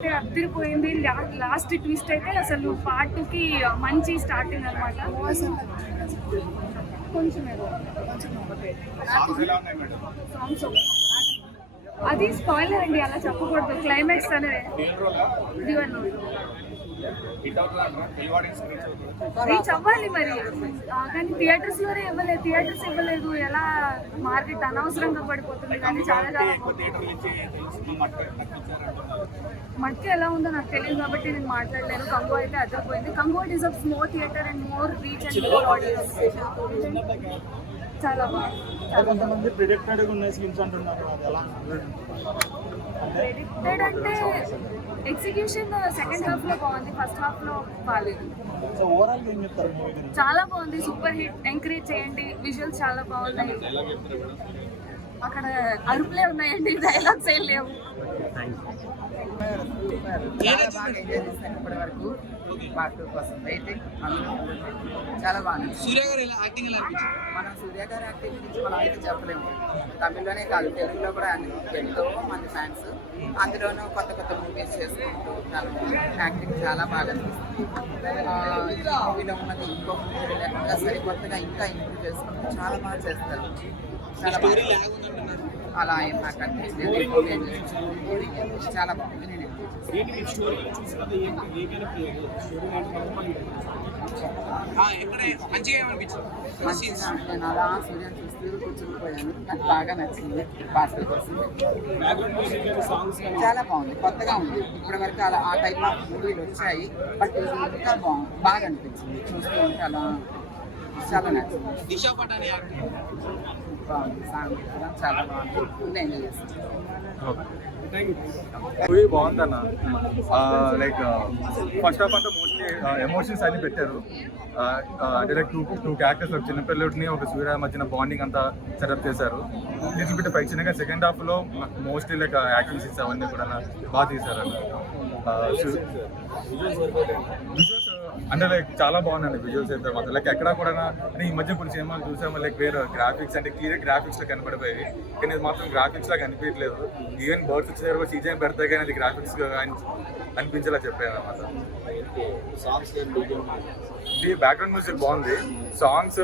అదిరిపోయింది. Last twist అయితే అసలు పార్ట్ 2కి మంచి స్టార్టింగ్ అనమాట. కొంచెం సాంగ్స్ అది స్పాయిలర్ అండి, అలా చెప్పకూడదు. క్లైమాక్స్ అనేది రీచ్ అవ్వాలి మరి, కానీ థియేటర్స్ లోనే ఇవ్వలేదు. ఎలా మార్కెట్ అనవసరంగా పడిపోతుంది. కానీ చాలా మట్కి ఎలా ఉందో నాకు తెలియదు కాబట్టి నేను మాట్లాడలేను. కంగో అయితే అదిరిపోయింది. Congo deserves more theatre and more reach and more audience. చాలా బాగుంది. ప్రెడిక్టెడ్ అంటే ఎగ్జిక్యూషన్ సెకండ్ హాఫ్ లో బాగుంది, ఫస్ట్ హాఫ్ లో బాగాలేదు. చాలా బాగుంది, సూపర్ హిట్. ఎంకరేజ్ చేయండి. విజువల్స్ చాలా బాగున్నాయి. అక్కడ అరుపులే ఉన్నాయండి, డైలాగ్స్ ఏం లేవు. ఇప్పటి వరకు పార్ట్ 2 కోసం వెయిటింగ్. చాలా బాగుంది. సూర్య గారు యాక్టింగ్ ఎలా అనిపించింది? మనం సూర్య గారి యాక్టింగ్ గురించి మనం అయితే చెప్పలేము. తమిళ్లోనే కాదు, తెలుగులో కూడా ఎంతో మంది ఫ్యాన్స్. అందులోనూ కొత్త కొత్త మూవీస్ చేసుకుంటూ తను యాక్టింగ్ చాలా బాగా అనిపిస్తుంది. మూవీలో ఉన్నది ఇంకో మూవీ లేకుండా సరికొత్తగా ఇంకా ఇంప్రూవ్ చేసుకుంటూ చాలా బాగా చేస్తారు. చాలా బాగా అలా ఏం నాకు అనిపించింది. చాలా బాగుంది. నేను అలా సూర్యం చూస్తూ కూర్చునిపోయాను. నాకు బాగా నచ్చింది. పార్ట్ 2 కోసం చాలా బాగుంది, కొత్తగా ఉంది. ఇప్పటి వరకు అలా ఆ టైప్ ఆఫ్ మూవీలు వచ్చాయి, బట్ ఇంకా బాగా అనిపించింది. చూస్తూ ఉంటే అలా చాలా నచ్చింది. బాగుంది, సాంగ్ కూడా చాలా బాగుంది. ఎంజాయ్ చేస్తాను. మూవీ బాగుందన్న. లైక్ ఫస్ట్ హాఫ్ అంతా మోస్ట్లీ ఎమోషన్స్ అన్ని పెట్టారు. అంటే లైక్ టూ క్యారెక్టర్స్, ఒక చిన్నపిల్లడిని ఒక సూర్య మధ్యన బాండింగ్ అంతా సెటప్ చేశారు. లిటిల్ బిట్ ఫైట్ చిన్నగా. సెకండ్ హాఫ్లో మోస్ట్లీ లైక్ యాక్షన్ సీన్స్ అవన్నీ కూడా బాగా తీశారు అన్న. విజువల్స్ అంటే లైక్ చాలా బాగున్నాయండి. విజువల్స్ అయితే మాత్రం లైక్ ఎక్కడా కూడా అంటే ఈ మధ్య కొన్ని సినిమాలు చూసాము, లైక్ వేరే గ్రాఫిక్స్ అంటే క్లియర్ గ్రాఫిక్స్లో కనపడిపోయి, కానీ ఇది మాత్రం గ్రాఫిక్స్లా కనిపించలేదు. ఈవెన్ బర్డ్స్ వచ్చేసరికి కూడా సీజన్ పెడితే కానీ అది గ్రాఫిక్స్ అనిపించేలా చెప్పారు అన్నమాట. ఈ బ్యాక్గ్రౌండ్ మ్యూజిక్ బాగుంది. సాంగ్స్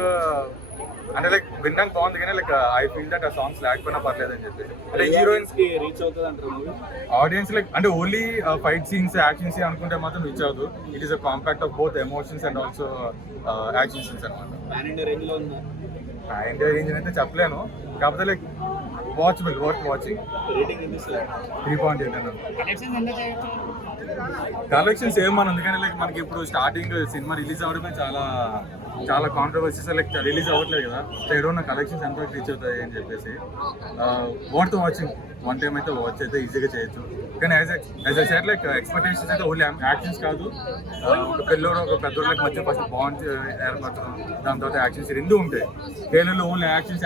అంటే లైక్ వినడానికి బాగుంది, కానీ లైక్ ఐ ఫీల్ దట్ ఆ సాంగ్స్ లేకపోయినా పర్లేదు అని చెప్పి. అంటే హీరోయిన్స్ కి రీచ్ అవుతుంది అంటారు ఆడియన్స్. లైక్ అంటే only fight scenes, action scenes అనుకుంటే మాత్రం రీచ్ అవ్వదు. It is a compact of both emotions and also action scenes అనమాట. పాన్ ఇండియా రేంజ్ అయితే చెప్పలేను, కాకపోతే లైక్ వాచబుల్, వర్త్ వాచింగ్. 3.8 అన్న. కలెక్షన్స్ ఏమని ఉంది, కానీ లైక్ మనకి ఇప్పుడు స్టార్టింగ్ సినిమా రిలీజ్ అవ్వడమే చాలా కాంట్రవర్సీస్ లైక్ రిలీజ్ అవ్వట్లేదు కదా. సో ఏడో కలెక్షన్స్ ఎంత రీచ్ అవుతాయి అని చెప్పేసి వర్త్ వాచింగ్. వన్ టైం అయితే వాచ్ అయితే ఈజీగా చేయొచ్చు. కానీ as I said like expectations అయితే ఓన్లీ యాక్షన్స్ కాదు, ఒక పిల్లోడు ఒక పెద్దోళ్ళకి మధ్య ఫస్ట్ బాండ్ ఏర్పడటం, దాని తర్వాత యాక్షన్స్ రెండు ఉంటాయి. కేరళలో ఓన్లీ యాక్షన్స్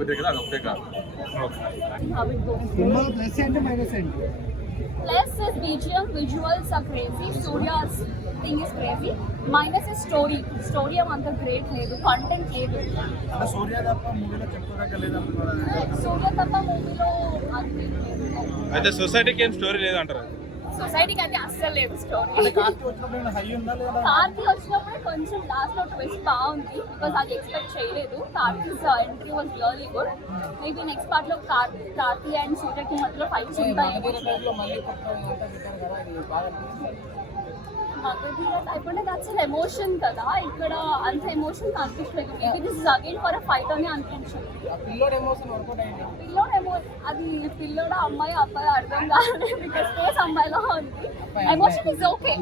పెట్టారు కదా, అది ఒకటే కాదు. Plus is BGM, visuals are crazy, Surya's thing is crazy. Minus is story అంత గ్రేట్ లేదు, కంటెంట్ లేదు. సూర్య తప్ప మూవీలో అయితే సొసైటీకి ఏం స్టోరీ లేదు అంటారా? సొసైటీకి అయితే అస్సలు లేదు స్టోరీ. కార్తీ వచ్చినప్పుడు కొంచెం లాస్ట్ లో ట్విస్ట్ బాగుంది, బికాస్ అది ఎక్స్పెక్ట్ చేయలేదు. Karthi's entry was really good. Maybe next part లో కార్తీ అండ్ సూర్యకి మధ్యలో ఫైట్స్ ఉంటాయి. అయిపోయింది, దట్స్ అన్ ఎమోషన్ కదా. ఇక్కడ అంత ఎమోషన్ అనిపించలేదు. Maybe this is again for a fight అని అనిపించింది. అది పిల్లోడ అమ్మాయి అబ్బాయి అర్థం కాలేదు, బికాస్ ఫేస్ అమ్మాయిలో ఉంది. Emotion is okay.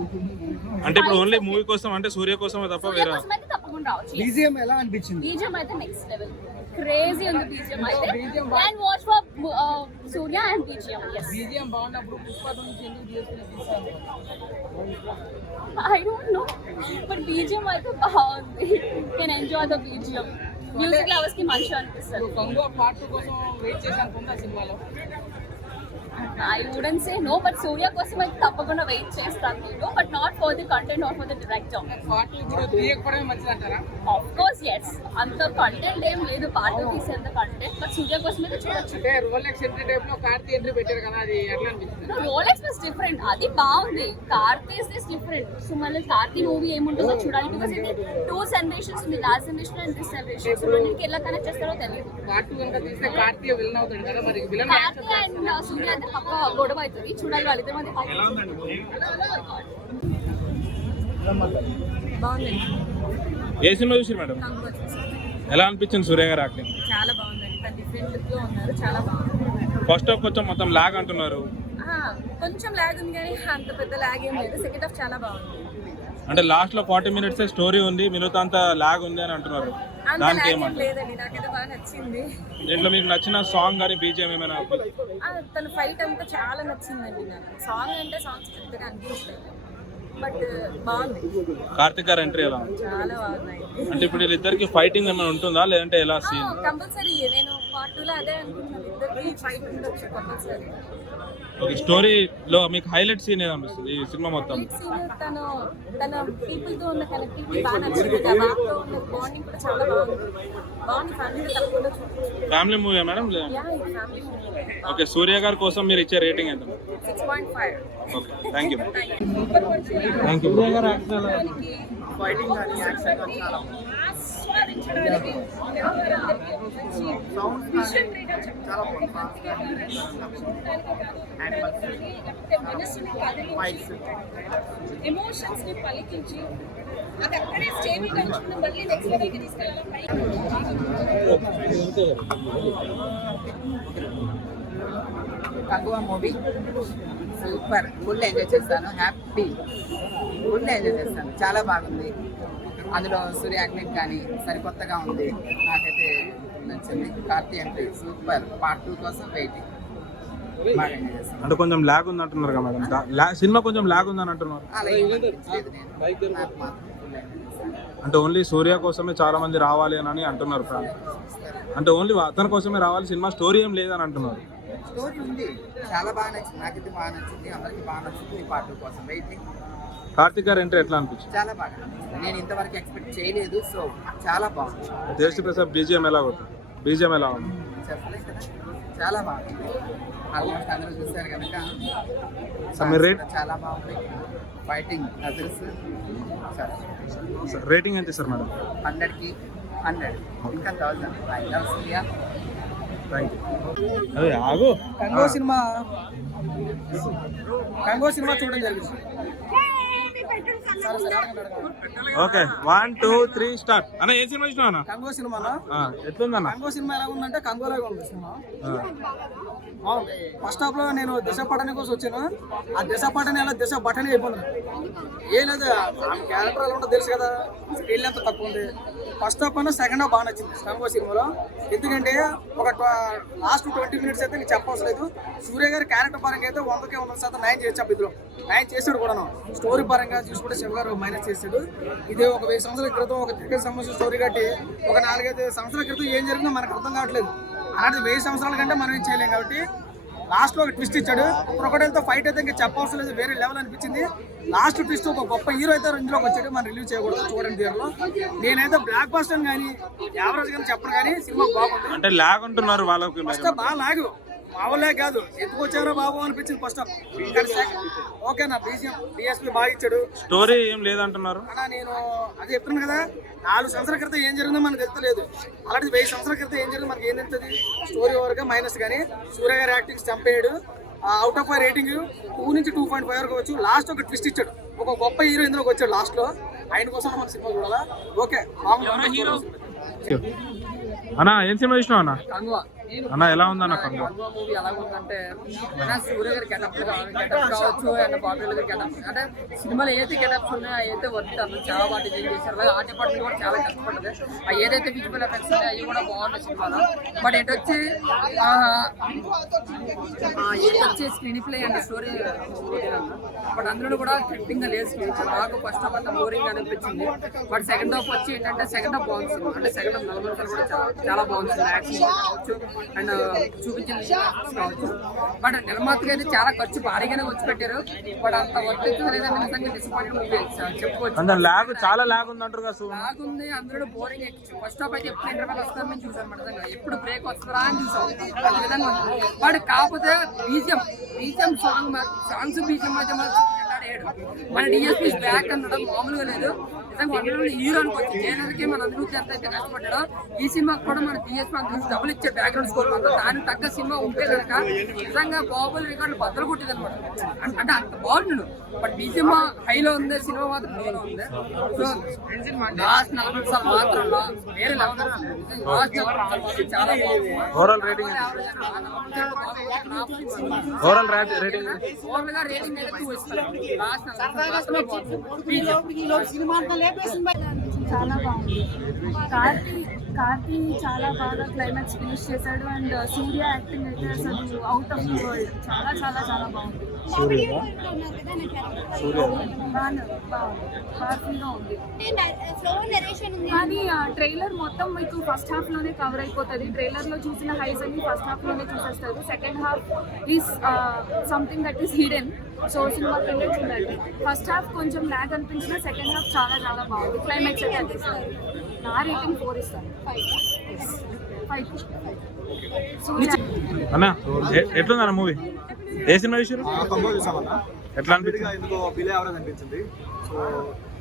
అంటే ఇప్పుడు ఓన్లీ మూవీ కోసం అంటే సూర్య కోసం తప్ప వేరే అయితే తప్పకుండా రావచ్చు. బీజిఎం ఎలా అనిపించింది? బీజిఎం అయితే నెక్స్ట్ లెవెల్, క్రేజీ ఉంది బీజిఎం అయితే. And watch for Surya and BGM. BGM బాగున్నప్పుడు పుష్ప నుంచి ఎందుకు తీసారు? I don't know, but BGM అయితే బాగుంది. Can enjoy the BGM. Music lovers కి మంచిగా అనిపిస్తుంది. కంగో పార్ట్ 2 కోసం వెయిట్ చేసి అనుకుంటా సినిమాలో. I wouldn't say no, but Surya కోసం అయితే తప్పకుండా వెయిట్ చేస్తాను నేను, but not for the content or for the director. Of course yes, అంత కంటెంట్ ఏం లేదు పార్ట్ తీసేంత కంటెంట్, బట్ సూర్య కోసం అయితే చూడొచ్చు. రోలెక్స్ వాస్ డిఫరెంట్, అది బాగుంది. Karthi is different. సో మళ్ళీ కార్తీ మూవీ ఏముంటుందో చూడాలి, బికాస్ ఇది 2 సెలబ్రేషన్స్ ఉంది, last celebration and this celebration. So మనకి ఎలా కనెక్ట్ చేస్తారో తెలియదు. కార్తీ అండ్ సూర్య అయితే పక్క గొడవ అవుతుంది, చూడాలి వాళ్ళిద్దరి మధ్య. బాగుంది. ఏ సినిమా చూసారు మేడం? ఎలా అనిపించింది సూర్య గారు యాక్టింగ్? చాలా బాగుందండి, తను డిఫరెంట్ లుక్ లో ఉన్నారు, చాలా బాగుంది. ఫస్ట్ హాఫ్ కొంచెం మొత్తం లాగ్ అంటున్నారు, కొంచెం లాగ్ ఉంది కానీ అంత పెద్ద లాగ్ ఏం లేదు. సెకండ్ హాఫ్ చాలా బాగుంది. అంటే లాస్ట్ లో 40 minutes స్టోరీ ఉంది, మిగతా అంతా లాగ్ ఉంది అని అంటున్నారు. అంత దానికి లాగ్ ఏం ఏమంటారు? లేదండి, నాకైతే బాగా నచ్చింది. దీంట్లో మీకు నచ్చిన సాంగ్ కానీ బీజిఎం ఏమైనా? తన ఫైట్ అంతా చాలా నచ్చిందండి నాకు. సాంగ్ అంటే సాంగ్స్ పెద్దగా అనిపించలేదు, బట్ బాగుంది. కార్తిక్ గారు ఎంట్రీ ఎలా ఉంది? చాలా బాగున్నాయి. అంటే ఇప్పుడు వీళ్ళిద్దరికి ఫైటింగ్ ఏమైనా ఉంటుందా లేదంటే ఎలా సీన్? కంపల్సరీ నేను పార్ట్ 2 లో అదే అనుకుంటున్నాను, ఇద్దరికి ఫైట్ ఉండొచ్చు కంపల్సరీ. ఓకే, స్టోరీలో మీకు హైలైట్ సీన్ ఏది అనిపిస్తుంది ఈ సినిమా మొత్తం? తన పీపుల్ తో ఉన్న కనెక్టివిటీ బాగా నచ్చింది. ఆ బాబుతో ఉన్న బాండింగ్ కూడా చాలా బాగుంది. ఫ్యామిలీతో తప్పకుండా చూడొచ్చు. Family movie madam? యా, ఇది ఫ్యామిలీ మూవీ. ఓకే, సూర్య గారి కోసం మీరు ఇచ్చే రేటింగ్ ఎంత? 6.5. Okay, thank you. Thank you. Fighting కానీ యాక్షన్ కానీ చాలా ఆస్వాదించడానికి ఎవరందరికీ మంచి విజువల్ ట్రీట్మెంట్ చాలా బాగుంది. మనసుని కదిలించి ఎమోషన్స్ ని పలికించి అది అక్కడే స్టేబుల్ గా ఉంచుకుని మళ్ళీ నెక్స్ట్ లెవెల్ కి తీసుకెళ్ళాలి. Kanguva movie super, full enjoy చేస్తాను. హ్యాపీ, ఫుల్ ఎంజాయ్ చేస్తాను. చాలా బాగుంది. అందులో సూర్య యాక్టింగ్ కానీ సరికొత్తగా ఉంది, నాకైతే నచ్చింది. Karthi entry super. పార్ట్ 2 కోసం వెయిటింగ్. బాగా ఎంజాయ్ చేస్తాను. అంటే కొంచెం లాగ్ ఉంది అంటున్నారు కదా మేడం, సినిమా కొంచెం లాగ్ ఉందని అంటున్నారు. అలా ఏమనిపించలేదు నేను, నాకు మాత్రం ఫుల్ ఎంజాయ్ చేస్తాను. అంటే ఓన్లీ సూర్య కోసమే చాలా మంది రావాలి అని అంటున్నారు. అంటే ఓన్లీ అతని కోసమే రావాలి, సినిమా స్టోరీ ఏం లేదని అంటున్నారు. స్టోరీ ఉంది, చాలా బాగా నచ్చింది. నాకైతే బాగా నచ్చింది, అందరికీ బాగా నచ్చింది. పార్ట్ 2 కోసం వెయిటింగ్. కార్తిక్ గారు ఎంట్రీ ఎట్లా అనిపించింది? చాలా బాగా నచ్చింది. నేను ఇంతవరకు ఎక్స్పెక్ట్ చేయలేదు, సో చాలా బాగుంది. దేశీ ప్రసాద్ బీజిఎం ఎలా ఉంది? బీజిఎం ఎలా ఉంది? చెప్పలేదు కదా, చాలా బాగుంది. ఆల్మోస్ట్ అందరూ చూస్తారు కనుక మీరు రేట్ చాలా బాగుంది. ఫైటింగ్ అదర్స్ చాలా రేటింగ్ ఎంత ఇస్తారు మేడం? 100కి 100, ఇంకా 1000. I love Surya. Thank you. అదే ఆగు. కంగో సినిమా చూడడం జరిగింది. Okay, 1 2 3 start. అన్న ఏ సినిమా చూసినా అన్న? కంగో సినిమానా? ఎట్లుందన్న? కంగో సినిమా ఎలా ఉందంటే కంగోలాగా ఉంది సినిమా. ఫస్ట్ హాఫ్ లో నేను దిశ పటని కోసం వచ్చాను. ఆ దిశ పటని ఎలా దిశ బటని అయిపోయింది. ఏం లేదు, ఆమె క్యారెక్టర్ ఎలా ఉంటుందో తెలుసు కదా, స్కిల్ ఎంత తక్కువ ఉంది. ఫస్ట్ హాఫ్ అన్న సెకండ్ హాఫ్ బాగా నచ్చింది కంగో సినిమాలో. ఎందుకంటే ఒక లాస్ట్ 20 minutes అయితే నీకు చెప్పవలసిన లేదు. సూర్య గారి క్యారెక్టర్ పరంగా అయితే 100కి 100% 9 చేయొచ్చు. ఇందులో 9 చేశాడు కూడాను. స్టోరీ పరంగా చూసుకుంటే శివ గారు మైనస్ చేశాడు. ఇది ఒక 1000 సంవత్సరాల క్రితం ఒక క్రికెట్ సంబంధించిన స్టోరీ కట్టి ఒక 4-5 సంవత్సరాల క్రితం ఏం జరిగిందో మనకు అర్థం కావట్లేదు. అలాంటిది 1000 సంవత్సరాల కంటే మనం ఏం చేయలేం. కాబట్టి లాస్ట్ లో ఒక ట్విస్ట్ ఇచ్చాడు. క్రొకడైల్తో ఫైట్ అయితే ఇంకా చెప్పవలసిన లేదు, వేరే లెవెల్ అనిపించింది. లాస్ట్ ట్విస్ట్ ఒక గొప్ప హీరో అయితే ఇందులోకి వచ్చాడు. మనం రిలీవ్ చేయకూడదు, చూడండి థియేటర్లో. నేనైతే బ్లాక్ బస్టర్ కానీ యావరేజ్ కానీ చెప్పను, కానీ సినిమా బాగుంది. అంటే లాగ్ అంటున్నారు వాళ్ళకి. ఫస్ట్ బాగా లాగు మామూలే కాదు, ఎందుకు వచ్చారో బాబు అనిపించింది ఫస్ట్. ఓకేనా, బీజిఎం డిఎస్పీ బాగా ఇచ్చాడు. స్టోరీ ఏం లేదంటున్నారు అలా నేను అదే చెప్తున్నాను కదా, 4 సంవత్సరాల క్రితం ఏం జరిగిందో మనకు తెలుస్తలేదు. అలాంటి 1000 సంవత్సరాల క్రితం ఏం జరిగిందో మనకి ఏం తెలుస్తుంది? స్టోరీ వరకు మైనస్. కానీ సూర్య గారి యాక్టింగ్ చంపేయడు. అవుట్ ఆఫ్ 5 రేటింగ్ 2 నుంచి 2.5 వరకు వచ్చు. లాస్ట్ ఒక ట్విస్ట్ ఇచ్చాడు, ఒక గొప్ప హీరో ఇందులోకి వచ్చాడు లాస్ట్ లో. ఆయన కోసం మన సినిమా చూడాలా. ఓకే, హీరో అన్న ఏం సినిమా చూసినావు అన్న? కంగువా అన్న ఎలా ఉందన్న కంగువా? కంగువా మూవీ ఎలా ఉందంటే సూర్య గారి గెటప్ కావచ్చు అండ్ బాబుల గారి గెటప్, అంటే సినిమాలో ఏదైతే గెటప్స్ ఉన్నాయో అయితే వర్క్ అందరూ చాలా బాగా డిజైన్ చేశారు. అలాగే ఆ డిపార్ట్మెంట్ కూడా చాలా కష్టపడ్డది. ఏదైతే విజువల్ ఎఫెక్ట్స్ ఉన్నాయో అవి కూడా బాగున్నాయి సినిమాలో. బట్ ఎటు వచ్చి screen play and story but అందులో కూడా థ్రిల్లింగ్ గా లేదు. నాకు ఫస్ట్ హాఫ్ అంతా బోరింగ్ అనిపించింది. బట్ సెకండ్ హాఫ్ వచ్చి ఏంటంటే సెకండ్ హాఫ్ బాగుంది. అంటే సెకండ్ హాఫ్ నలభై కూడా చాలా బాగుంది. యాక్షన్ కావచ్చు అండ్ చూపించిన కావచ్చు. బట్ నిర్మాతగా అయితే చాలా ఖర్చు భారీగానే వచ్చి పెట్టారు. బట్ అంత వర్క్ లేదంటే నిజంగా డిసప్పాయింట్ మూవీ చెప్పుకోవచ్చు. ల్యాగ్ చాలా ల్యాగ్ ఉంది అంటారు కదా. ల్యాగ్ ఉంది, అందులో బోరింగ్ ఎక్కించు. ఫస్ట్ హాఫ్ అయితే ఎప్పుడు ఇంటర్వెల్ వస్తామని చూసాను నిజంగా. ఎప్పుడు బ్రేక్ వస్తుందా అని చూసాం. అది విధంగా ఉంది. బట్ కాకపోతే బీజిఎం సాంగ్స్ బీజిఎం మధ్య మన డిఎస్పీ బ్యాక్ అనడం మామూలుగా లేదు. నిజంగా హీరో అనుకోవచ్చు. జైలర్కి మన అందరికి ఎంత అయితే కష్టపడ్డాడో ఈ సినిమాకి కూడా మన డిఎస్పీ అందరికి డబుల్ ఇచ్చే బ్యాక్గ్రౌండ్ స్కోర్ మాత్రం దానికి తగ్గ సినిమా ఉంటే కనుక నిజంగా బాహుబలి రికార్డులు బద్దలు కొట్టేది అనమాట. అంటే అంత బాగుండు. బట్ బీజిఎం హైలో ఉంది, సినిమా మాత్రం హైలో ఉంది. సో లాస్ట్ 40 నిమిషాలు మాత్రం వేరే లెవెల్ లాస్ట్ చాలా బాగుంది. Overall rating overall rating overall గా రేటింగ్ అయితే 2 ఇస్తాను. లాస్ట్ చాలా బాగుంది. కార్తీ చాలా బాగా క్లైమాక్స్ ఫినిష్ చేశాడు. అండ్ సూర్య యాక్టింగ్ అయితే అసలు అవుట్ ఆఫ్ ది వరల్డ్. చాలా చాలా చాలా బాగుంది. పవర్ఫుల్గా ఉంది. కానీ ట్రైలర్ మొత్తం మీకు ఫస్ట్ హాఫ్ లోనే కవర్ అయిపోతుంది. ట్రైలర్ లో చూసిన హైస్ అన్ని ఫస్ట్ హాఫ్ లోనే చూసేస్తారు. Second half is something that is hidden. So సినిమాకి వెళ్ళి చూడండి. ఫస్ట్ హాఫ్ కొంచెం ల్యాగ్ అనిపించిన సెకండ్ హాఫ్ చాలా చాలా బాగుంది. క్లైమాక్స్ అయితే అందిస్తారు. నా రేటింగ్ 4 ఇస్తాను. 5. అన్న ఎట్లుందన్న మూవీ? ఏ సినిమా చూసారు? ఎట్లా అనిపించింది? ఎందుకో బిలో యావరేజ్ అనిపించింది. సో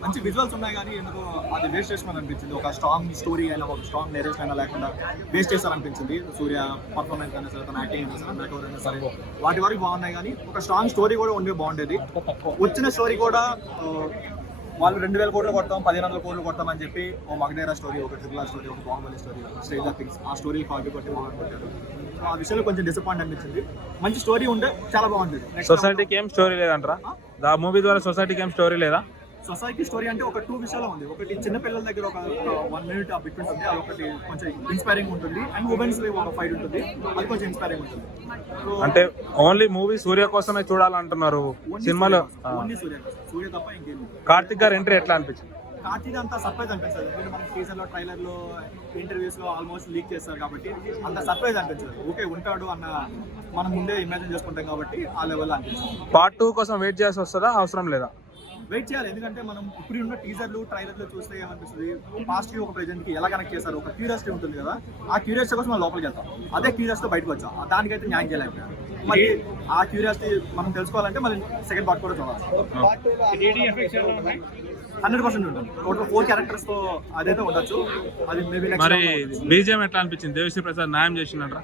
మంచి విజువల్స్ ఉన్నాయి కానీ ఎందుకో అది వేస్ట్ చేసుకుని అనిపించింది. ఒక స్ట్రాంగ్ స్టోరీ అయినా ఒక స్ట్రాంగ్ నేరేషన్ అయినా లేకుండా వేస్ట్ చేస్తారనిపించింది. సూర్య పర్ఫార్మెన్స్ అయినా సరే, తన యాక్టింగ్ అయినా సరే, మేకవర్ అయినా సరే, వాటి వరకు బాగున్నాయి కానీ ఒక స్ట్రాంగ్ స్టోరీ కూడా ఉండే బాగుండేది. వచ్చిన స్టోరీ కూడా వాళ్ళు 2000 కోట్లు కొడతాం, 1500 కోట్లు కొడతాం అని చెప్పి ఓ మగధీర స్టోరీ, ఒక ట్రిపుల్ స్టోరీ, ఒక బాహుబలి స్టోరీ, స్ట్రేంజర్ థింగ్స్ ఆ స్టోరీ కాపీ కొట్టి కొట్టారు. ఆ విషయంలో కొంచెం డిసప్పాయింట్ అనిపించింది. మంచి స్టోరీ ఉంటే చాలా బాగుంటుంది. సొసైటీకి ఏం స్టోరీ లేదంటారా? ఆ మూవీ ద్వారా సొసైటీకి ఏం స్టోరీ లేదా? సొసైటీ స్టోరీ అంటే ఒక 2 విషయాలు ఉంది. ఒకటి చిన్నపిల్లల దగ్గర ఒక 1 minute ఆ బిట్ ఉంటుంది, అది ఒకటి కొంచెం ఇన్స్పైరింగ్ ఉంటుంది. అండ్ ఉమెన్స్ ఒక ఫైట్ ఉంటుంది, అది కొంచెం ఇన్స్పైరింగ్ ఉంటుంది. అంటే ఓన్లీ మూవీ సూర్య కోసమే చూడాలంటున్నారు సినిమాలో. సూర్య తప్ప ఇంకేం. కార్తిక్ గారు ఎంట్రీ ఎట్లా అనిపించింది? కార్తీక్ అంతా సర్ప్రైజ్ అనిపించదు. ఎందుకంటే మనకి టీజర్లో, ట్రైలర్లో, ఇంటర్వ్యూస్లో ఆల్మోస్ట్ లీక్ చేస్తారు కాబట్టి అంత సర్ప్రైజ్ అనిపించదు. ఓకే ఉంటాడు అన్న మనం ముందే ఇమాజిన్ చేసుకుంటాం కాబట్టి ఆ లెవెల్లో అనిపిస్తుంది. పార్ట్ 2 కోసం వెయిట్ చేయాల్సి వస్తుందా, అవసరం లేదా? వెయిట్ చేయాలి. ఎందుకంటే మనం ఇప్పుడు ఉన్న టీజర్లు, ట్రైలర్లు చూస్తే ఏమనిపిస్తుంది, పాస్ట్ కి ఒక ప్రెజెంట్ కి ఎలా కనెక్ట్ చేశారు, ఒక క్యూరియాసిటీ ఉంటుంది కదా. ఆ క్యూరియాసిటీ కోసం మనం లోపలికి వెళ్తాం. అదే క్యూరియాసిటీ బయటకు వచ్చాం. దానికైతే న్యాయం చేయలేకపోయాం. మరి ఆ క్యూరియాసిటీ మనం తెలుసుకోవాలంటే మళ్ళీ సెకండ్ పార్ట్ కూడా చూడాలి. 100% ఉంటుంది. టోటల్ 4 క్యారెక్టర్స్ తో అదైతే ఉండొచ్చు. అది మేబీ మరి బీజిఎం ఎట్లా అనిపించింది? దేవిశ్రీ ప్రసాద్ న్యాయం చేసిండ్రా?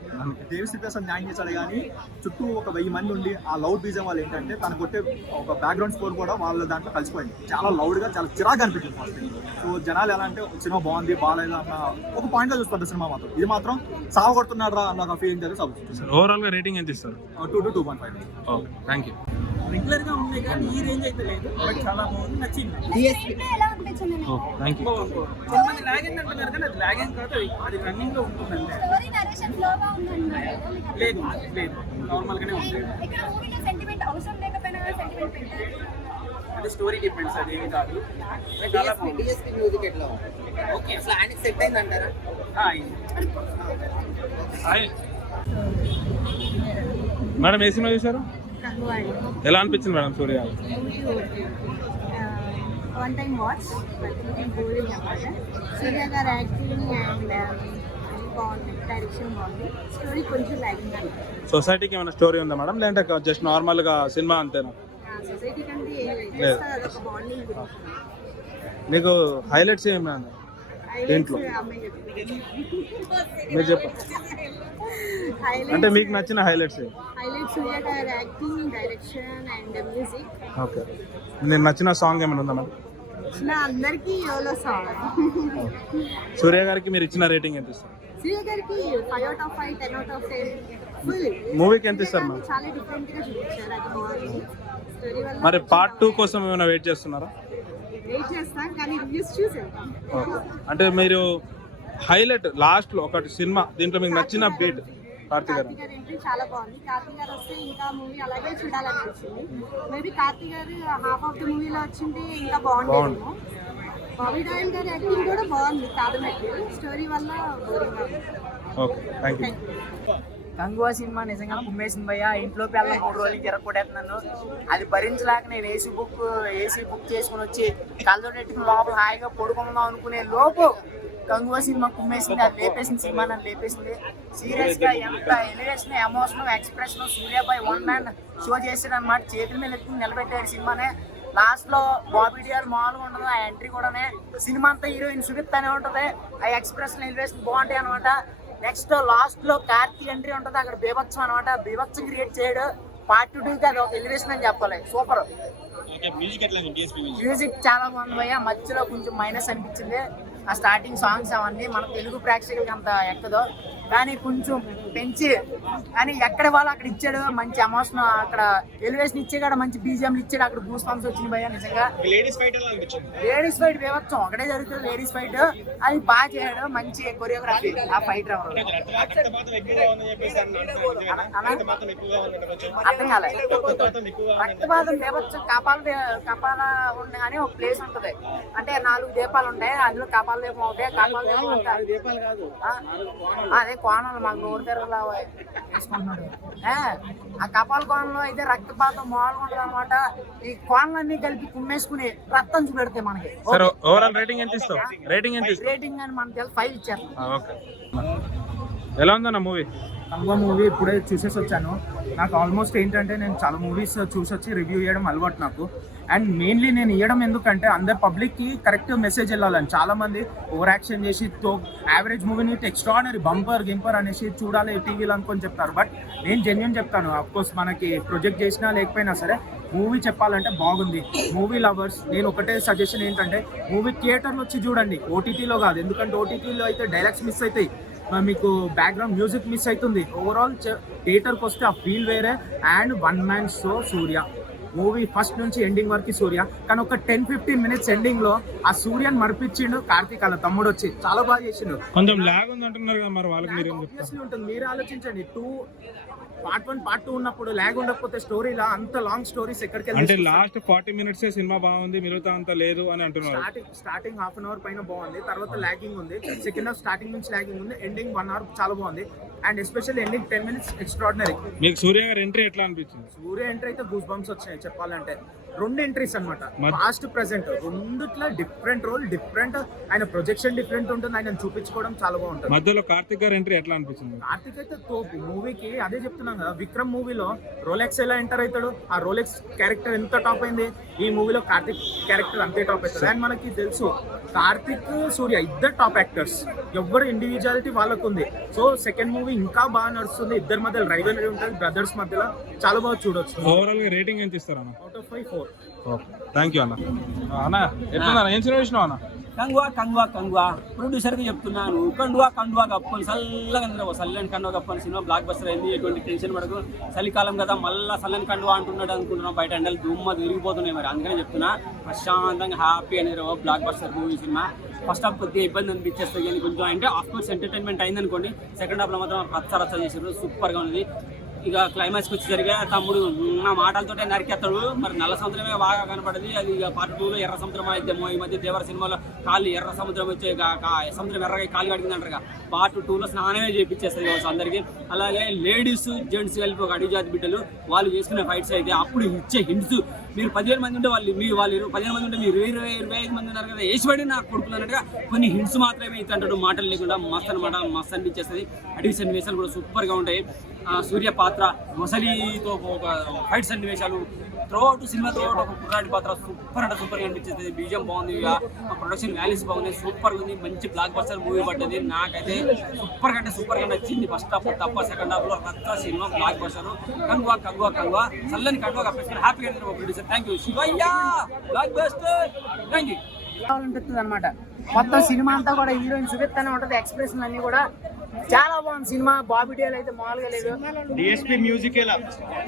దేవిశ్రీ ప్రసాద్ న్యాయం చేశాడు కానీ చుట్టూ ఒక 1000 మంది ఉండి ఆ లౌడ్ బీజిఎం వాళ్ళు ఏంటంటే తను కొట్టే ఒక బ్యాక్గ్రౌండ్ స్కోర్ కూడా వాళ్ళ దాంట్లో కలిసిపోయింది. చాలా లౌడ్ గా, చాలా చిరాగా అనిపించింది ఫస్ట్. సో జనాలు ఎలా అంటే సినిమా బాగుంది బాగాలేదు అన్న ఒక పాయింట్ లో చూస్తారు సినిమా. మాత్రం ఇది మాత్రం సాగు కొడుతున్నాడు రా అన్న ఫీలింగ్ జరిగి సాగుతుంది. ఓవరాల్ గా రేటింగ్ ఎంత ఇస్తారు? 2 to 2.5. Okay, thank you. Regular గా ఉంది కానీ ఈ రేంజ్ అయితే లేదు. బట్ చాలా బాగుంది, నచ్చింది. Thank you. కొంతమంది ల్యాగ్ అయింది అంటున్నారు కానీ అది ల్యాగ్ ఏం కాదు, అది రన్నింగ్ లో ఉంటుందండి. లేదు లేదు, నార్మల్ గానే ఉంది. అంటే స్టోరీ డిపెండ్స్, అదేమి కాదు. డిఎస్పీ మ్యూజిక్ ఎట్లా ఉంది? ఓకే, అసలు ఆయనకి సెట్ అయింది అంటారా? మేడం ఏ సినిమా చూసారు? ఎలా అనిపించింది మేడం సూర్య? వన్ టైం వాచ్, బోరింగ్ అన్నమాట. సూర్య గారు యాక్టింగ్ అండ్ బాగుంది, డైరెక్షన్ బాగుంది. స్టోరీ కొంచెం లాగింగ్ అండి. సొసైటీకి ఏమైనా స్టోరీ ఉందా మేడం, లేదంటే జస్ట్ నార్మల్ గా సినిమా అంతేనా? సొసైటీ కంటే లేదు. అదొక బాండింగ్. నీకు హైలైట్స్ ఏమి దీంట్లో మీరు చెప్ప అంటే మీకు నచ్చిన హైలైట్స్? హైలైట్ సూర్య గారు acting, direction and music. Okay, నేను నచ్చిన సాంగ్ ఏమైనా ఉందా మేడం? నా అందరికీ యోలో సాంగ్. సూర్య గారికి మీరు ఇచ్చిన రేటింగ్ ఎంత ఇస్తారు? సూర్య గారికి 5 out of 5, 10 out of 10. Full మూవీకి ఎంత ఇస్తారు మేడం? చాలా డిఫరెంట్ గా చూపించారు, అది బాగుంది. స్టోరీ వల్ల మరి పార్ట్ 2 కోసం ఏమైనా వెయిట్ చేస్తున్నారా? వెయిట్ చేస్తాం కానీ రివ్యూస్ చూసాం. ఓకే, అంటే మీరు హైలైట్ లాస్ట్ లో ఒకటి సినిమా దీంట్లో మీకు నచ్చిన బీట్ కార్తీక్ గారు కార్తీక్ గారి ఎంట్రీ చాలా బాగుంది. కార్తీక్ గారు వస్తే ఇంకా మూవీ అలాగే చూడాలనిపించింది. మేబీ కార్తీక్ గారు హాఫ్ ఆఫ్ ద మూవీలో వచ్చింటే ఇంకా బాగుండేదేమో. బాబీ డాయల్ గారి యాక్టింగ్ కూడా బాగుంది, కాదనట్టు స్టోరీ వల్ల బోరింగ్ ఉంది. Okay thank you. Kanguva cinema నిజంగా కుమ్మేసింది భయ్య. ఇంట్లో పిల్లలు 3 రోజులకి తిరగొట్టేస్తున్నాను. అది భరించలేక నేను ఏసీ బుక్ చేసుకుని వచ్చి కళ్ళతో పెట్టుకుని లోపల హాయిగా పడుకుందాం అనుకునే లోపు కంగువా సినిమా కుమ్మేసింది. అది లేపేసింది, సినిమా నన్ను లేపేసింది. సీరియస్ గా ఎంత elevation, emotion, expression సూర్యాబాయ్ 1 man show చేసాడు అనమాట. చేతుల మీద ఎత్తుకుని నిలబెట్టాడు సినిమానే. లాస్ట్ లో బాబీ డియాల్ మామూలుగా ఉండదు. ఆ ఎంట్రీ కూడానే సినిమా అంతా హీరోయిన్ సుబిత్తానే ఉంటది. ఆ ఎక్స్ప్రెషన్ ఎలివేషన్ బాగుంటాయి అనమాట. నెక్స్ట్ లాస్ట్ లో కార్తీ ఎంట్రీ ఉంటుంది, అక్కడ బీభత్సం అనమాట. బీభత్సం క్రియేట్ చేయడు. పార్ట్ 2కి అది ఒక ఎలివేషన్ అని చెప్పాలి. సూపర్. మ్యూజిక్ చాలా బాగుంది భయ్య. మధ్యలో కొంచెం మైనస్ అనిపించింది. ఆ స్టార్టింగ్ సాంగ్స్ అవన్నీ మన తెలుగు ప్రేక్షకులకి అంత ఎక్కదు, కానీ కొంచెం పెంచి కానీ ఎక్కడ వాళ్ళు అక్కడ ఇచ్చాడు. మంచి ఎమోషన్, అక్కడ ఎలివేషన్ ఇచ్చాడు, మంచి బీజిఎంలు ఇచ్చాడు. అక్కడ గూస్ బంప్స్ వచ్చింది భయ్య నిజంగా. లేడీస్ ఫైట్ బీభత్సం ఒకటే జరుగుతుంది. లేడీస్ ఫైట్ అది బాగా చేయడు. మంచి కొరియోగ్రఫీ ఆ ఫైట్ అర్థం కాలే. రక్తపాతం బీభత్సం. కపాల ఉండే అని ఒక ప్లేస్ ఉంటది. అంటే 4 దీపాలు ఉంటాయి, అందులో కపాల దీపం ఉంటాయి. కపాల దీపం అదే కోణాలు మాకు నోరు తెరలా వేసుకుంటున్నాడు. ఆ కపాల కోణంలో అయితే రక్తపాతం మామూలుగా ఉంటుంది అనమాట. ఈ కోణలన్నీ కలిపి కుమ్మేసుకుని రక్తం చూపెడతాయి మనకి. ఓవరాల్ రేటింగ్ ఎంత ఇస్తావు? రేటింగ్ అని మనకి 5 ఇచ్చారు. ఎలా ఉందన్న మూవీ? కంగువా మూవీ ఇప్పుడే చూసేసి వచ్చాను. నాకు ఆల్మోస్ట్ ఏంటంటే నేను చాలా మూవీస్ చూసి వచ్చి రివ్యూ చేయడం అలవాటు నాకు. అండ్ మెయిన్లీ నేను ఇవ్వడం ఎందుకంటే అందరు పబ్లిక్కి కరెక్ట్ మెసేజ్ వెళ్ళాలని. చాలామంది ఓవర్ యాక్షన్ చేసి యావరేజ్ మూవీని ఎక్స్ట్రాడినరీ గింపర్ అనేసి చూడాలి టీవీలో అనుకొని చెప్తారు. బట్ నేను జెన్యూన్ చెప్తాను. అఫ్కోర్స్ మనకి ప్రొజెక్ట్ చేసినా లేకపోయినా సరే మూవీ చెప్పాలంటే బాగుంది. మూవీ లవర్స్ నేను ఒకటే సజెషన్ ఏంటంటే మూవీ థియేటర్లో వచ్చి చూడండి, ఓటీటీలో కాదు. ఎందుకంటే ఓటీటీలో అయితే డైలాగ్స్ మిస్ అవుతాయి, మీకు బ్యాక్గ్రౌండ్ మ్యూజిక్ మిస్ అవుతుంది. ఓవరాల్ థియేటర్కి వస్తే ఆ ఫీల్ వేరే. And 1 man show Surya movie first నుంచి ఎండింగ్ వరకు సూర్య. కానీ ఒక 10-15 minutes ఎండింగ్ లో ఆ సూర్యని మరిపించిండు కార్తీక్ వాళ్ళ తమ్ముడు వచ్చి చాలా బాగా చేసిండు. కొంచెం లాగ్ ఉంది అంటున్నారు కదా, మరి వాళ్ళకి మీరు ఉంటుంది. మీరు ఆలోచించండి, పార్ట్ 1 పార్ట్ 2 ఉన్నప్పుడు లాగ్ ఉండకపోతే స్టోరీలా అంత లాంగ్ స్టోరీస్ ఎక్కడికి అంటే లాస్ట్ 40 minutes సినిమా బాగుంది, మిగతా అంత లేదు అని అంటున్నారు. స్టార్టింగ్ హాఫ్ అన్ అవర్ పైన బాగుంది, తర్వాత లాగింగ్ ఉంది. సెకండ్ హాఫ్ స్టార్టింగ్ నుంచి లాగింగ్ ఉంది, ఎండింగ్ 1 hour చాలా బాగుంది. And especially ending 10 minutes extraordinary. మీకు సూర్య గారి ఎంట్రీ ఎట్లా అనిపించింది? సూర్య ఎంట్రీ అయితే గూస్ బంప్స్ వచ్చాయి చెప్పాలంటే. 2 ఎంట్రీస్ అనమాట, పాస్ట్ ప్రెసెంట్ రెండిట్లో డిఫరెంట్ రోల్, డిఫరెంట్ ఆయన ప్రొజెక్షన్ డిఫరెంట్ ఉంటుంది. ఆయన చూపించుకోవడం చాలా బాగుంటుంది. మధ్యలో కార్తీక్ గారి ఎంట్రీ ఎట్లా అనిపించింది? కార్తీక్ అయితే తోపు మూవీకి. అదే చెప్తున్నాం కదా, విక్రమ్ మూవీలో రోలెక్స్ ఎలా ఎంటర్ అవుతాడు, ఆ రోలెక్స్ క్యారెక్టర్ ఎంత టాప్ అయింది, ఈ మూవీలో కార్తీక్ క్యారెక్టర్ అంతే టాప్ అవుతుంది. అండ్ మనకి తెలుసు కార్తీక్ సూర్య ఇద్దరు టాప్ యాక్టర్స్, ఎవరు ఇండివిజువాలిటీ వాళ్ళకు ఉంది. సో సెకండ్ మూవీ ఇంకా బాగా నడుస్తుంది. ఇద్దరి మధ్యలో రైవలరీ ఉంటుంది, బ్రదర్స్ మధ్యలో చాలా బాగా చూడొచ్చు. ఓవరాల్ గా రేటింగ్ ఎంత ఇస్తారు అన్న? Out of 5 4. థ్యాంక్ యూ అన్న. అన్న ఎట్లా ఏం సినిమా చూసినావు అన్న? కంగువా ప్రొడ్యూసర్కి చెప్తున్నాను. కండువా కప్పుకొని చల్లగా చల్లని కండువా కప్పుకొని సినిమా బ్లాక్ బస్టర్ అయింది. ఎటువంటి టెన్షన్ పడకు. చలికాలం కదా, మళ్ళీ చల్లని కండువా అంటున్నాం. బయట ఎండలు దుమ్మ తిరిగిపోతున్నాయి. మరి అందుకని చెప్తున్నా, ప్రశాంతంగా హ్యాపీ అనేది block buster movie cinema. First half కొద్దిగా ఇబ్బంది అనిపించేస్తుంది, కానీ కొంచెం అంటే ఆఫ్కోర్స్ ఎంటర్టైన్మెంట్ అయింది అనుకోండి. సెకండ్ హాఫ్లో మాత్రం రచ్చ చేసారు, సూపర్గా ఉంది. ఇక క్లైమాక్స్కి వచ్చేసరిగా తమ్ముడు నా మాటలతోటే నరికేస్తాడు. మరి నల్ల సముద్రమే బాగా కనపడది. అది ఇక పార్ట్ 2లో ఎర్ర సముద్రం అయిద్దేమో. ఈ మధ్య దేవర సినిమాలో కాళ్ళు ఎర్ర సముద్రం వచ్చే సముద్రం ఎర్రగా కాలు కడిగిందంటారుగా. పార్ట్ 2లో స్నానమే చేయించేస్తుంది కావచ్చు అందరికీ. అలాగే లేడీస్ జెంట్స్ కలిపి ఒక అడిజాతి బిడ్డలు వాళ్ళు చేసుకునే ఫైట్స్ అయితే అప్పుడు ఇచ్చే హింట్స్. మీరు 10,000 మంది ఉంటే వాళ్ళు 15 మంది ఉంటే మీరు 20-25 మంది ఉన్నారు కదా, వేసిపడి నాకు కొడుకున్నట్టుగా కొన్ని హింట్స్ మాత్రమే ఇస్తుంటాడు, మాటలు లేకుండా. మస్తు అనమాట, మస్తు అనిపించేస్తుంది. అడిగి సన్నివేశాలు కూడా సూపర్గా ఉంటాయి. సూర్య పాత్ర మొసలితో ఒక ఫైట్ సన్నివేశాలు సినిమా ఒక కుర్రాడి పాత్ర సూపర్ అంటే సూపర్గా అనిపించేది. బీజం బాగుంది, ప్రొడక్షన్ వాల్యూస్ బాగున్నాయి, సూపర్గా ఉంది. మంచి బ్లాక్ బస్టర్ మూవీ పడ్డది. నాకైతే సూపర్గా అంటే సూపర్గా నచ్చింది. ఫస్ట్ హాఫ్ తప్ప సెకండ్ హాఫ్లో రచ్చ సినిమా బ్లాక్ బస్టర్. కంగువా చల్లని కంగువా కప్పేసుకుని హ్యాపీగా producer. Thank you Shivayya, block buster. Thank you. అనిపిస్తుంది అనమాట. మొత్తం సినిమా అంతా కూడా హీరోయిన్ సుబిత్తనే ఉంటుంది. ఎక్స్ప్రెషన్ అన్ని కూడా చాలా బాగుంది సినిమా. బాబీ డియాల్ అయితే మామూలుగా లేదు. డిఎస్పీ మ్యూజిక్ ఎలా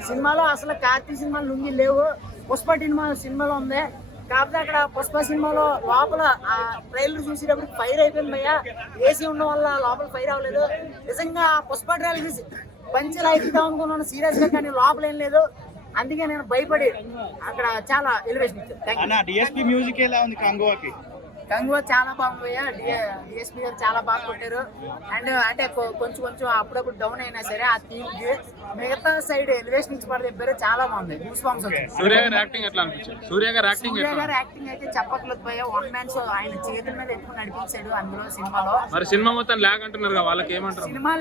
సినిమాలో అసలు కార్తీ సినిమాలు లుంగి లేవు. పుష్ప సినిమాలో ఉంది. కాకపోతే అక్కడ పుష్ప సినిమాలో లోపల ఆ ట్రైలర్ చూసేటప్పుడు ఫైర్ అయిపోయింది భయ్య. ఏసీ ఉండడం వల్ల లోపల ఫైర్ అవ్వలేదు. నిజంగా పుష్ప ట్రైలర్ చూసి పంచర్ అయిపోతాం అనుకున్నాను సీరియస్ గా, కానీ లోపల ఏం లేదు. అందుకే నేను భయపడి అక్కడ చాలా ఎలివేషన్ ఇచ్చాను. డిఎస్పీ మ్యూజిక్ ఎలా ఉంది కంగువాకి? కంగువా చాలా బాగుంది. డిఎస్పీ గారు చాలా బాగా కొట్టారు. అండ్ అంటే కొంచెం అప్పుడప్పుడు డౌన్ అయినా సరే ఆ థీమ్ కి మిగతా సైడ్ ఎలివేషన్ ఇచ్చి పడతారు. చాలా బాగుంది. గూస్ బంప్స్ వచ్చింది. సూర్య గారి యాక్టింగ్ ఎట్లా అనిపించింది? సూర్య గారి యాక్టింగ్ అయితే చెప్పట్లేదు భయ్య. వన్ మ్యాన్ షో, ఆయన చేతుల మీద ఎత్తుకుని నడిపించాడు అందులో సినిమాలో. మరి సినిమా మొత్తం లాగ్ అంటున్నారు కదా, వాళ్ళకి ఏమంటారు? సినిమా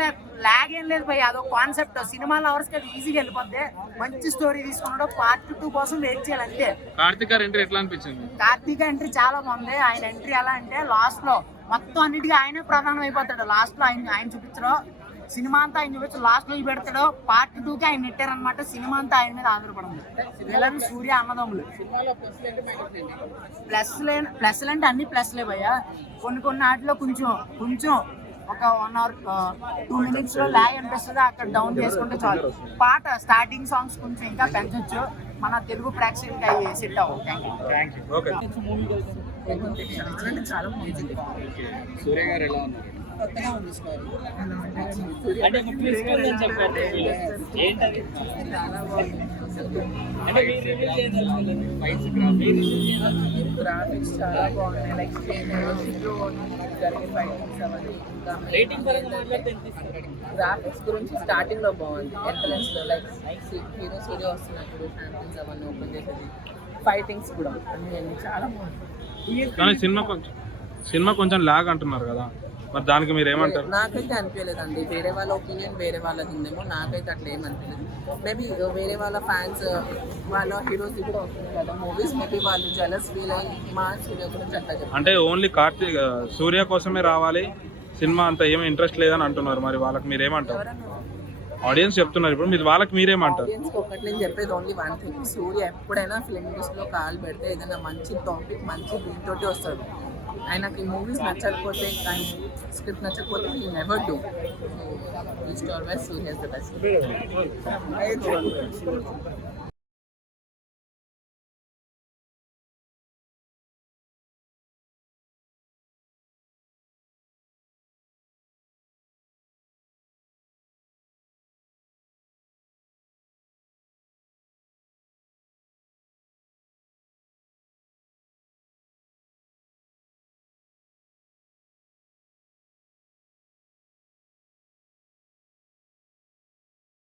లాగ్ ఏం లేదు భయ్య, అదొక కాన్సెప్ట్. సినిమా లవర్స్ కి అది ఈజీగా వెళ్ళిపోద్ది. మంచి స్టోరీ తీసుకున్నాడు. పార్ట్ 2 కోసం వెయిట్ చేయాలి అంతే. కార్తిక్ గారి ఎంట్రీ ఎట్లా అనిపించింది? కార్తీక్ ఎంట్రీ చాలా బాగుంది. ఆయన ఎంట్రీ ఎలా అంటే లాస్ట్ లో మొత్తం అన్నిటికీ ఆయనే ప్రధానం అయిపోతాడు. లాస్ట్ లో ఆయన చూపించరు, సినిమా అంతా ఆయన చూపించు, లాస్ట్ లో పెడతాడు. పార్ట్ 2 కి ఆయన నెట్టారనమాట. సినిమా అంతా ఆయన మీద ఆధారపడింది. విలన్ సూర్య అన్నదమ్ములు. ప్లస్ అంటే అన్ని ప్లస్లే భయ్య. కొన్ని వాటిలో కొంచెం ఒక 1 or 2 minutes లో లాగ్ అనిపిస్తుంది. అక్కడ డౌన్ చేసుకుంటే చాలు. పాట స్టార్టింగ్ సాంగ్స్ కొంచెం ఇంకా పెంచొచ్చు. మన తెలుగు ప్రేక్షకులకి అవి సెట్ అవ్వవు. Thank you. ఓకే. చాలా మ్యూజిక్. సూర్య గారు ఎలా ఉన్నారు? కొత్తగా ఉంది స్టోరీ. అంటే చెప్పండి ఏంటది? చాలా బాగుంది. గ్రాఫిక్స్ చాలా బాగున్నాయి. లైక్ జరిగే ఫైటింగ్స్ అవన్నీ. రేటింగ్ పరంగా మాట్లాడితే గ్రాఫిక్స్ గురించి స్టార్టింగ్ లో బాగుంది. ఎంట్రన్స్ లో లైక్ హీరో సూర్య వస్తున్నప్పుడు ఫ్యాన్స్ అవన్నీ ఓపెన్ చేసేది, ఫైటింగ్స్ కూడా అన్ని చాలా బాగుంది. కానీ సినిమా కొంచెం లాగ్ అంటున్నారు కదా, మరి దానికి మీరు ఏమంటారు? నాకైతే అనిపించలేదండి. వేరే వాళ్ళ ఒపీనియన్ వేరే వాళ్ళది ఉందేమో, నాకైతే అట్లా ఏమనిపించలేదు. మేబీ వేరే వాళ్ళ ఫ్యాన్స్ వాళ్ళ హీరోస్ కూడా వస్తుంది కదా మూవీస్, మేబీ వాళ్ళు జలస్ ఫీల్ అయ్యి మా సూర్య గురించి అట్లా చెప్పారు. అంటే ఓన్లీ సూర్య కోసమే రావాలి సినిమా, అంత ఏమీ ఇంట్రెస్ట్ లేదని అంటున్నారు. మరి వాళ్ళకి మీరు ఏమంటారు? ఆడియన్స్ చెప్తున్నారు ఇప్పుడు, మీరు వాళ్ళకి మీరేమంటారు? ఆడియన్స్ ఒకటి నేను చెప్పేది ఓన్లీ వన్ థింగ్. సూర్య ఎప్పుడైనా ఫిల్మ్ ఇండస్ట్రీలో కాలు పెడితే ఏదైనా మంచి టాపిక్ మంచి దీంతో వస్తాడు. ఆయనకి మూవీస్ నచ్చకపోతే, ఆయన స్క్రిప్ట్ నచ్చకపోతే he never do. East always Surya is the best.